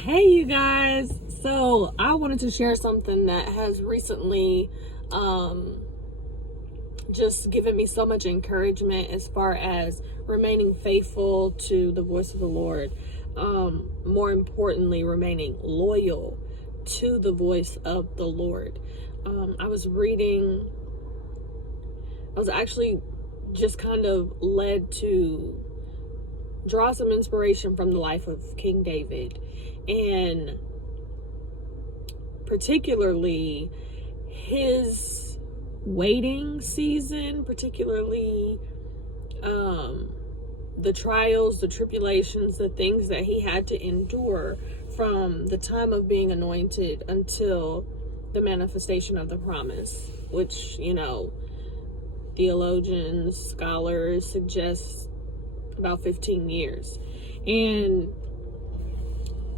Hey, you guys. So, I wanted to share something that has recently just given me so much encouragement as far as remaining faithful to the voice of the Lord. More importantly, remaining loyal to the voice of the Lord. I was actually just kind of led to draw some inspiration from the life of King David, and particularly his waiting season, particularly the trials, the tribulations, the things that he had to endure from the time of being anointed until the manifestation of the promise, which, theologians, scholars suggest about 15 years. And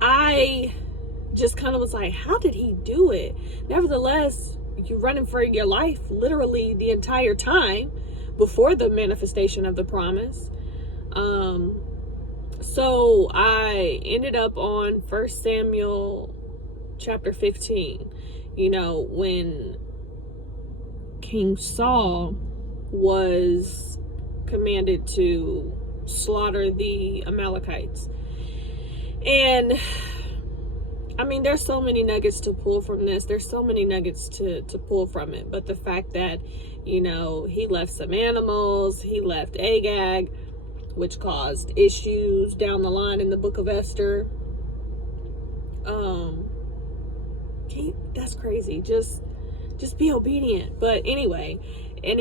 I just kind of was like, how did he do it? Nevertheless, you're running for your life literally the entire time before the manifestation of the promise. So I ended up on 1 Samuel chapter 15, when King Saul was commanded to slaughter the Amalekites. And I mean, there's so many nuggets to pull from this. There's so many nuggets to pull from it. But the fact that, he left some animals, he left Agag, which caused issues down the line in the book of Esther. That's crazy. Just be obedient. But anyway, and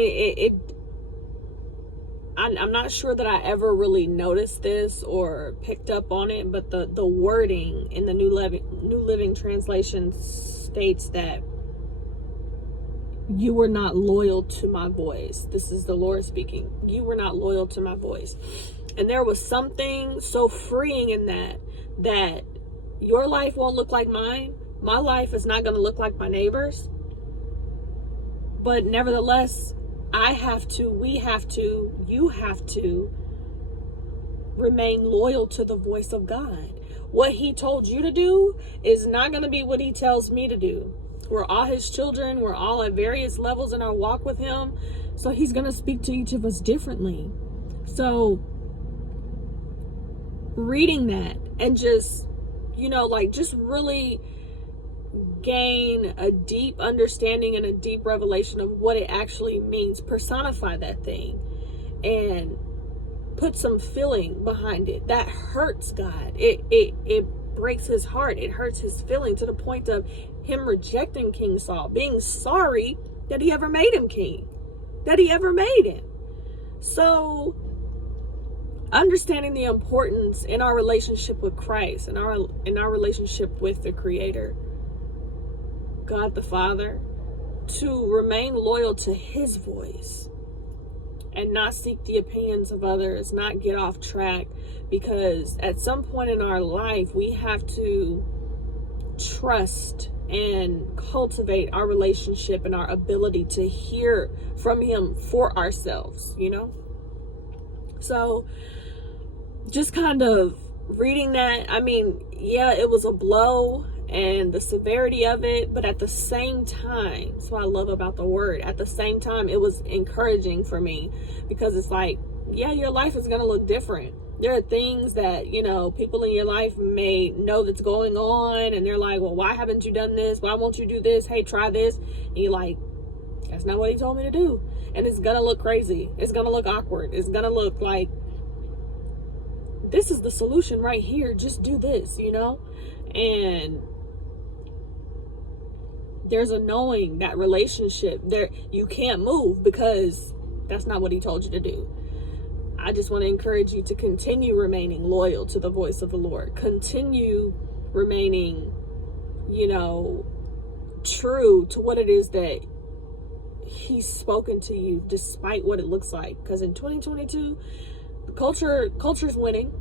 I'm not sure that I ever really noticed this or picked up on it, but the wording in the New Living Translation states that you were not loyal to my voice. This is the Lord speaking. You were not loyal to my voice. And there was something so freeing in that your life won't look like mine. My life is not going to look like my neighbor's. But nevertheless, we have to, you have to remain loyal to the voice of God. What he told you to do is not going to be what he tells me to do. We're all his children. We're all at various levels in our walk with him. So he's going to speak to each of us differently. So reading that and just really gain a deep understanding and a deep revelation of what it actually means. Personify that thing and put some feeling behind it. That hurts God. It breaks his heart. It hurts his feeling to the point of him rejecting King Saul, being sorry that he ever made him king, that he ever made him. So understanding the importance in our relationship with Christ and in our relationship with the Creator, God the Father, to remain loyal to his voice and not seek the opinions of others, not get off track, because at some point in our life we have to trust and cultivate our relationship and our ability to hear from him for ourselves, So just kind of reading that, I mean, yeah, it was a blow and the severity of it, but at the same time, that's what I love about the word. At the same time, it was encouraging for me, because it's like, yeah, your life is going to look different. There are things that, people in your life may know that's going on, and they're like, well, why haven't you done this? Why won't you do this? Hey, try this. And you're like, that's not what he told me to do. And it's going to look crazy. It's going to look awkward. It's going to look like, this is the solution right here. Just do this, And there's a knowing that relationship there, you can't move because that's not what he told you to do. I just want to encourage you to continue remaining loyal to the voice of the Lord. Continue remaining, true to what it is that he's spoken to you, despite what it looks like. Because in 2022, culture's winning.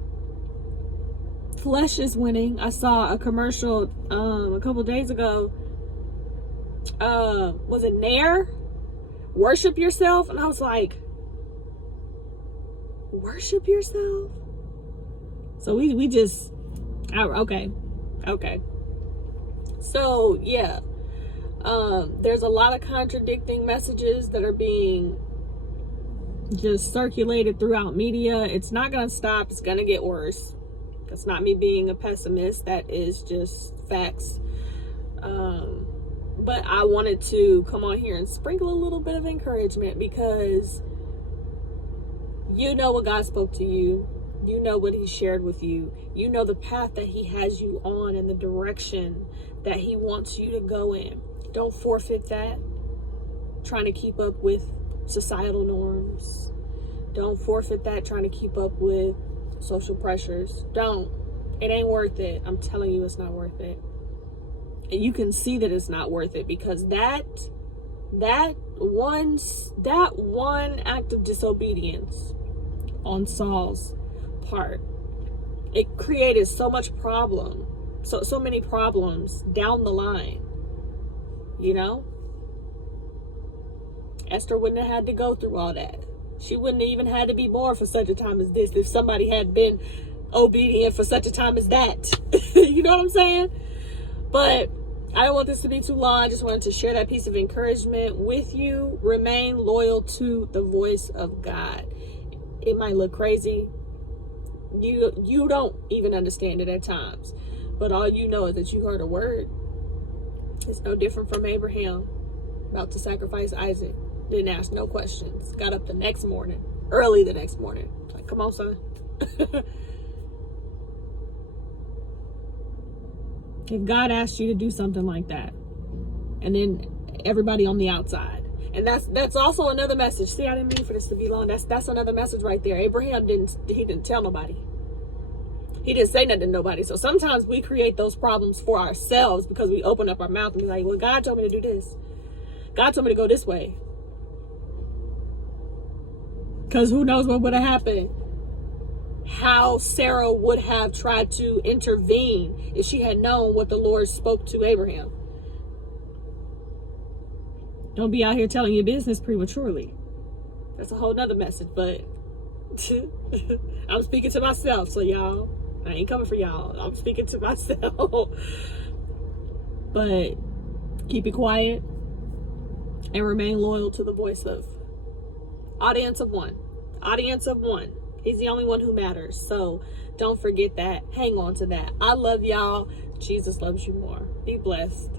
Flesh is winning. I saw a commercial a couple days ago. Was it Nair? Worship yourself? And I was like, worship yourself? So we just, okay. Okay. So, yeah. There's a lot of contradicting messages that are being just circulated throughout media. It's not going to stop. It's going to get worse. That's not me being a pessimist. That is just facts. But I wanted to come on here and sprinkle a little bit of encouragement, because you know what God spoke to you. You know what he shared with you. You know the path that he has you on and the direction that he wants you to go in. Don't forfeit that, trying to keep up with societal norms. Don't forfeit that, trying to keep up with social pressures. Don't. It ain't worth it. I'm telling you, it's not worth it. And you can see that it's not worth it, because that one act of disobedience on Saul's part, it created so much problem, so many problems down the line. You know, Esther wouldn't have had to go through all that. She wouldn't have even had to be born for such a time as this if somebody had been obedient for such a time as that. You know what I'm saying? But I don't want this to be too long. I just wanted to share that piece of encouragement with you. Remain loyal to the voice of God. It might look crazy. You don't even understand it at times. But all you know is that you heard a word. It's no different from Abraham about to sacrifice Isaac. Didn't ask no questions. Got up the next morning, early the next morning. Like, come on, son. If God asked you to do something like that, and then everybody on the outside, and that's also another message. See, I didn't mean for this to be long. That's another message right there. Abraham didn't tell nobody. He didn't say nothing to nobody. So sometimes we create those problems for ourselves because we open up our mouth and be like, well, God told me to do this. God told me to go this way. Because who knows what would have happened? How Sarah would have tried to intervene if she had known what the Lord spoke to Abraham. Don't be out here telling your business prematurely. That's a whole nother message, but I'm speaking to myself, so y'all, I ain't coming for y'all. I'm speaking to myself. But keep it quiet and remain loyal to the voice of audience of one. Audience of one. He's the only one who matters. So don't forget that. Hang on to that. I love y'all. Jesus loves you more. Be blessed.